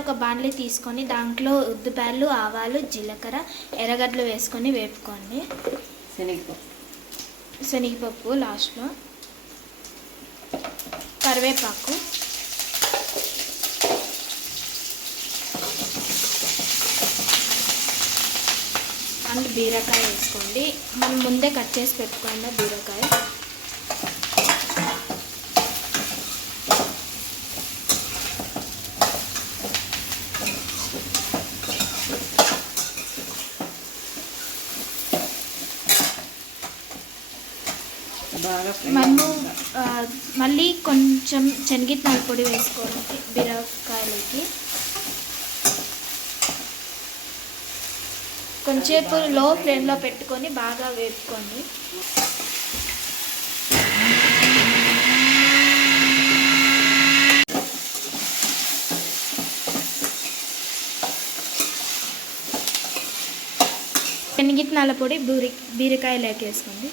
ఒక బాండ్లీ తీసుకొని దాంట్లో ఉద్దిపాయలు, ఆవాలు, జీలకర్ర, ఎర్రగడ్డలు వేసుకొని వేపుకోండి. శనగపప్పు లాస్ట్లో, కరివేపాకు, అండ్ బీరకాయ వేసుకోండి. మనం ముందే కట్ చేసి పెట్టుకోండి బీరకాయ. మనము మళ్ళీ కొంచెం శనగనాల పొడి వేసుకోండి బీరకాయలకి. కొంచెంసేపు లో ఫ్లేమ్లో పెట్టుకొని బాగా వేపుకోండి. శనగనాల పొడి బీరకాయలోకి వేసుకోండి.